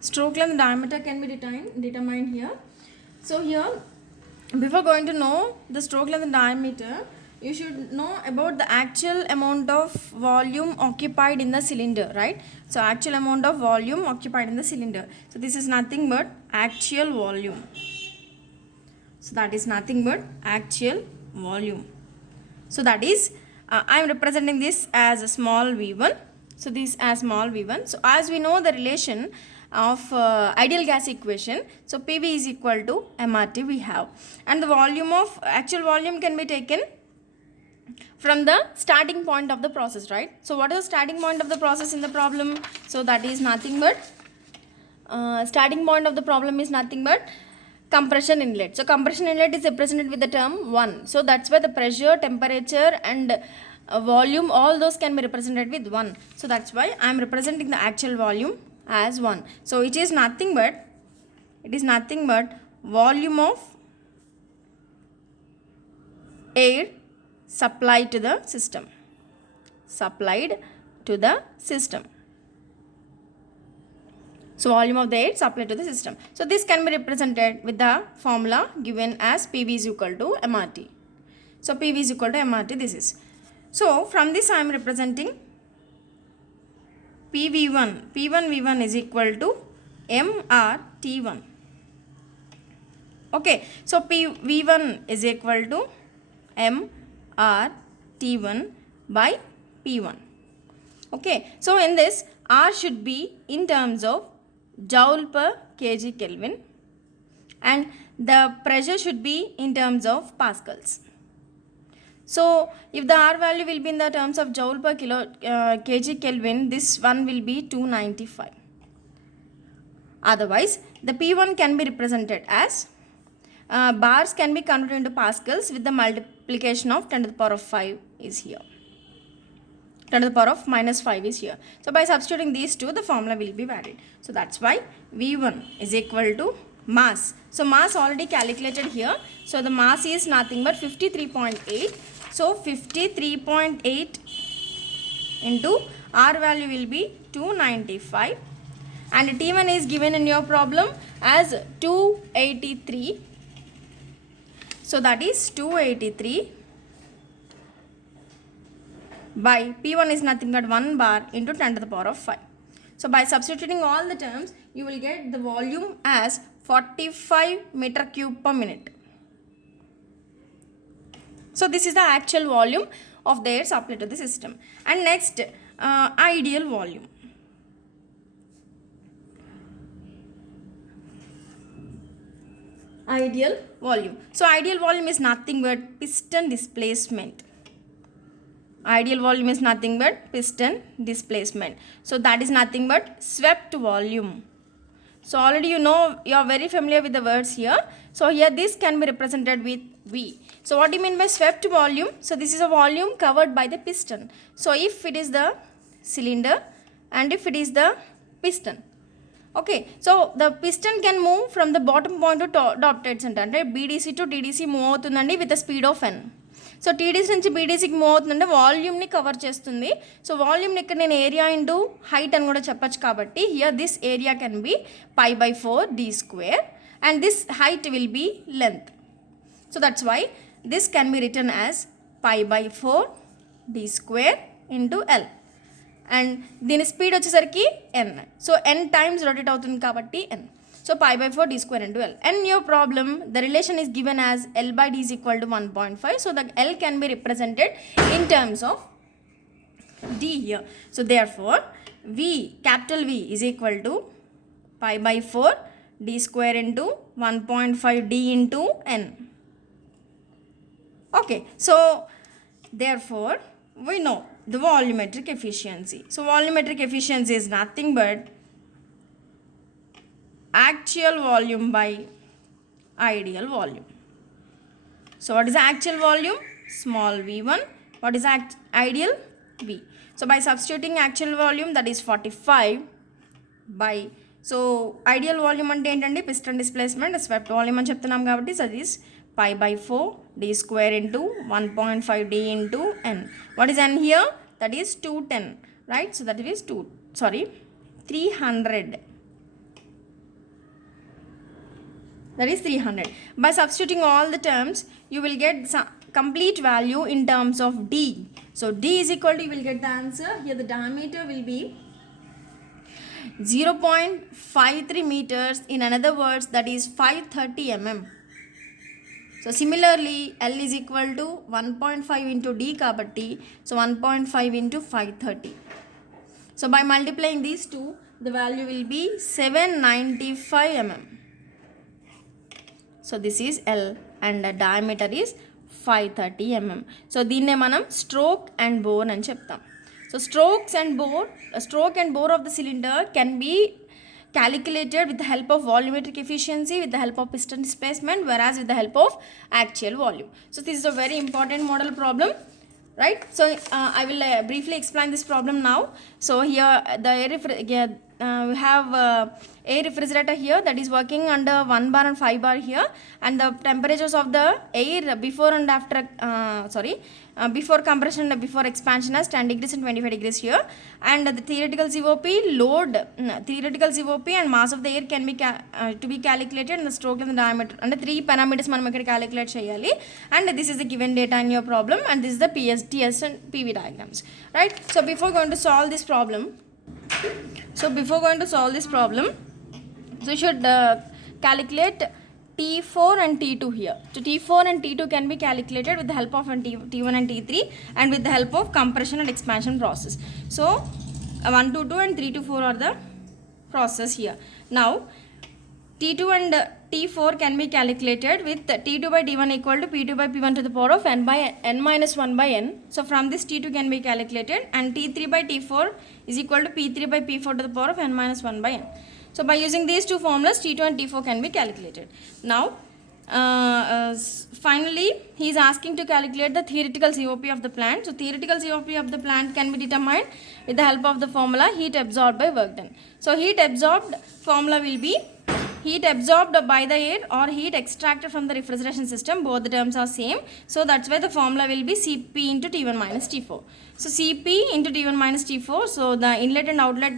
Stroke length diameter can be determined here. So here, before going to know the stroke length diameter, you should know about the actual amount of volume occupied in the cylinder, right? So actual amount of volume occupied in the cylinder. So this is nothing but actual volume. So that is nothing but actual volume. So that is, I am representing this as a small v1. So this as small v1. So as we know the relation of ideal gas equation, so PV is equal to MRT we have, and the volume of actual volume can be taken from the starting point of the process, right? So what is the starting point of the process in the problem? So that is nothing but starting point of the problem is nothing but compression inlet. So compression inlet is represented with the term 1. So that's why the pressure, temperature and volume, all those can be represented with 1. So that's why I am representing the actual volume as 1. So it is nothing but volume of air supplied to the system. So volume of the air supplied to the system. So this can be represented with the formula given as PV is equal to MRT. So PV is equal to MRT, this is. So from this I am representing PV1. P1V1 is equal to MRT1. Okay, so PV1 is equal to MRT1 by P1. Okay, so in this R should be in terms of joule per kg Kelvin and the pressure should be in terms of pascals. So if the R value will be in the terms of joule per kg Kelvin, this one will be 295. Otherwise, the P1 can be represented as bars can be converted into pascals with the multiplication of 10 to the power of 5 is here. 10 to the power of minus 5 is here. So by substituting these two, the formula will be varied. So that's why V1 is equal to mass. So mass already calculated here. So the mass is nothing but 53.8. So 53.8 into R value will be 295. And T1 is given in your problem as 283. So that is 283 by P1 is nothing but 1 bar into 10 to the power of 5. So by substituting all the terms, you will get the volume as 45 meter cube per minute. So this is the actual volume of the air supplied to the system. And next, ideal volume. Ideal volume. So ideal volume is nothing but piston displacement. Ideal volume is nothing but piston displacement. So that is nothing but swept volume. So already you know, you are very familiar with the words here. So here this can be represented with V. So what do you mean by swept volume? So this is a volume covered by the piston. So if it is the cylinder and if it is the piston. Okay, so the piston can move from the bottom point to top dead center. BDC to TDC move అవుతుందండి with the speed of n. So TDC నుంచి బీడీసీకి move అవుతుందంటే వాల్యూమ్ని cover చేస్తుంది. So వాల్యూమ్ని ఇక్కడ నేను area into height అని కూడా చెప్పచ్చు కాబట్టి here this area can be π/4 d² and this height will be length. So that's why this can be written as π/4 d² into L. అండ్ దీని స్పీడ్ వచ్చేసరికి N. So N times rotate అవుతుంది కాబట్టి ఎన్. So π/4 d² into L. And your problem, the relation is given as L/d is equal to 1.5. So the L can be represented in terms of D here. So therefore, capital V is equal to π/4 d² into 1.5 d into N. Okay, so therefore, we know the volumetric efficiency. So volumetric efficiency is nothing but actual volume by ideal volume. So what is the actual volume? Small v1. What is ideal? V. So by substituting actual volume, that is 45 by, so ideal volume ante entandi piston displacement, swept volume అని చెప్తున్నాం కాబట్టి so this π/4 d² into 1.5 d into n. What is n here? That is 210, right? So that is 300 that is 300. By substituting all the terms, you will get some complete value in terms of D. So D is equal to, you will get the answer. Here the diameter will be 0.53 meters. In another words, that is 530 mm. So similarly, L is equal to 1.5 into D kabatti. So 1.5 into 530. So by multiplying these two, the value will be 795 mm. So this is L and the diameter is 530 mm. So దీన్నే మనం stroke and bore అని చెప్తాం. So stroke and bore of the cylinder can be calculated with the help of volumetric efficiency, with the help of piston displacement, whereas with the help of actual volume. So this is a very important model problem, right? So I will briefly explain this problem now. So here the we have air refrigerator here that is working under 1 bar and 5 bar here, and the temperatures of the air before and after before compression and before expansion is 10 degrees and 25 degrees here, and the theoretical COP and mass of the air can be to be calculated, and the stroke and the diameter, and the 3 parameters మనం ఇక్కడ calculate చేయాలి, and this is the given data in your problem, and this is the TS and PV diagrams, right? So before going to solve this problem, so you should calculate T4 and T2 here. So T4 and T2 can be calculated with the help of T1 and T3, and with the help of compression and expansion process. So 1 to 2 and 3 to 4 are the process here. Now T2 and T4 can be calculated with T2 by T1 equal to P2 by P1 to the power of n by n minus 1 by n. So from this T2 can be calculated, and T3 by T4 is equal to P3 by P4 to the power of n minus 1 by n. So by using these two formulas, T2 and T4 can be calculated. Now finally he is asking to calculate the theoretical COP of the plant. So theoretical COP of the plant can be determined with the help of the formula heat absorbed by work done. So heat absorbed formula will be heat absorbed by the air or heat extracted from the refrigeration system. Both the terms are same, so that's why the formula will be Cp into T1 minus T4. So Cp into T1 minus T4, so the inlet and outlet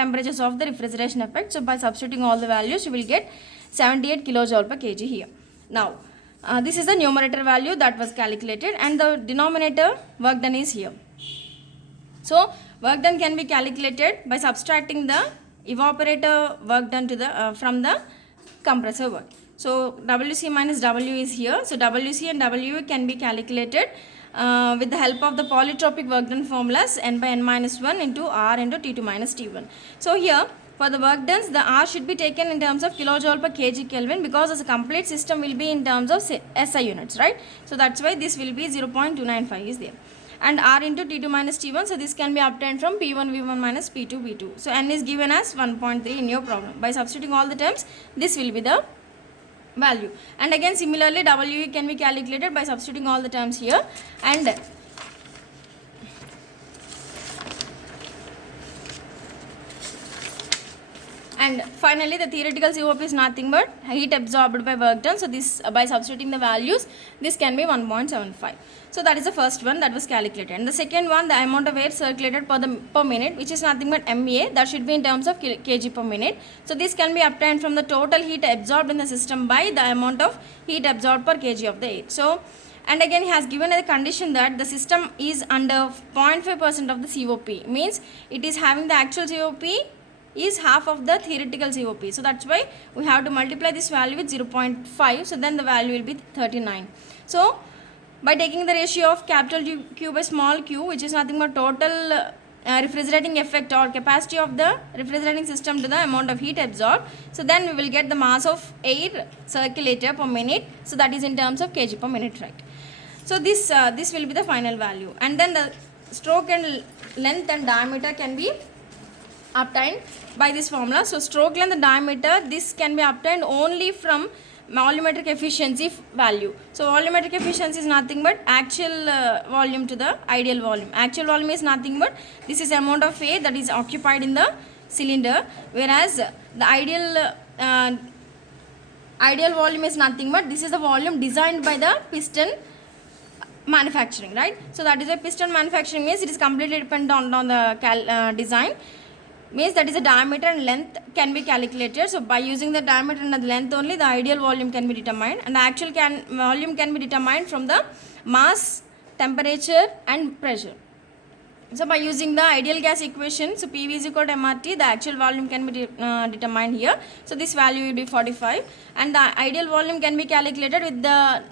temperatures of the refrigeration effect. So by substituting all the values, you will get 78 kilojoule per kg here. Now this is the numerator value that was calculated, and the denominator work done is here. So work done can be calculated by subtracting the evaporator work done to the from the compressor work. So WC minus W is here. So WC and W can be calculated with the help of the polytropic work done formulas, n by n minus 1 into R into T2 minus T1. So here for the work done, the R should be taken in terms of kilojoule per kg Kelvin, because as a complete system will be in terms of SI units, right? So that's why this will be 0.295 is there. And R into T2 minus T1, so this can be obtained from P1 V1 minus P2 V2. So n is given as 1.3 in your problem. By substituting all the terms, this will be the value. And again similarly, WE can be calculated by substituting all the terms here, and finally the theoretical COP is nothing but heat absorbed by work done. So this by substituting the values, this can be 1.75. So that is the first one that was calculated. And the second one, the amount of air circulated per minute, which is nothing but MA, that should be in terms of kg per minute. So this can be obtained from the total heat absorbed in the system by the amount of heat absorbed per kg of the air. So, and again he has given a condition that the system is under 0.5% of the COP, means it is having the actual COP is half of the theoretical COP. So that's why we have to multiply this value with 0.5. So then the value will be 39. So by taking the ratio of capital Q by small q, which is nothing but total refrigerating effect or capacity of the refrigerating system to the amount of heat absorbed, so then we will get the mass of air circulator per minute. So that is in terms of kg per minute, right? So this will be the final value, and then the stroke and length and diameter can be obtained by this formula. So stroke length and diameter, this can be obtained only from volumetric efficiency value. So volumetric efficiency is nothing but actual volume to the ideal volume. Actual volume is nothing but this is amount of air that is occupied in the cylinder, whereas the ideal volume is nothing but this is the volume designed by the piston manufacturing, right? So that is a piston manufacturing means it is completely dependent on the design. means that is the diameter and length can be calculated. So by using the diameter and the length only, the ideal volume can be determined, and the actual volume can be determined from the mass, temperature and pressure. So by using the ideal gas equation, so PV is equal to MRT, the actual volume can be determined here. So this value will be 45, and the ideal volume can be calculated with the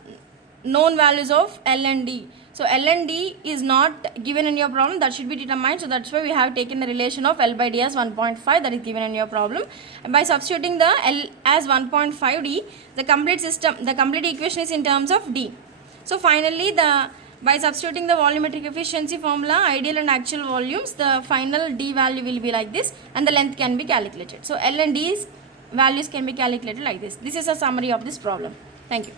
known values of L and D. So L and D is not given in your problem, that should be determined. So that's why we have taken the relation of L by D as 1.5, that is given in your problem. And by substituting the L as 1.5 D, the complete equation is in terms of D. So finally, by substituting the volumetric efficiency formula, ideal and actual volumes, the final D value will be like this, and the length can be calculated. So L and D's values can be calculated like this. This is a summary of this problem. Thank you.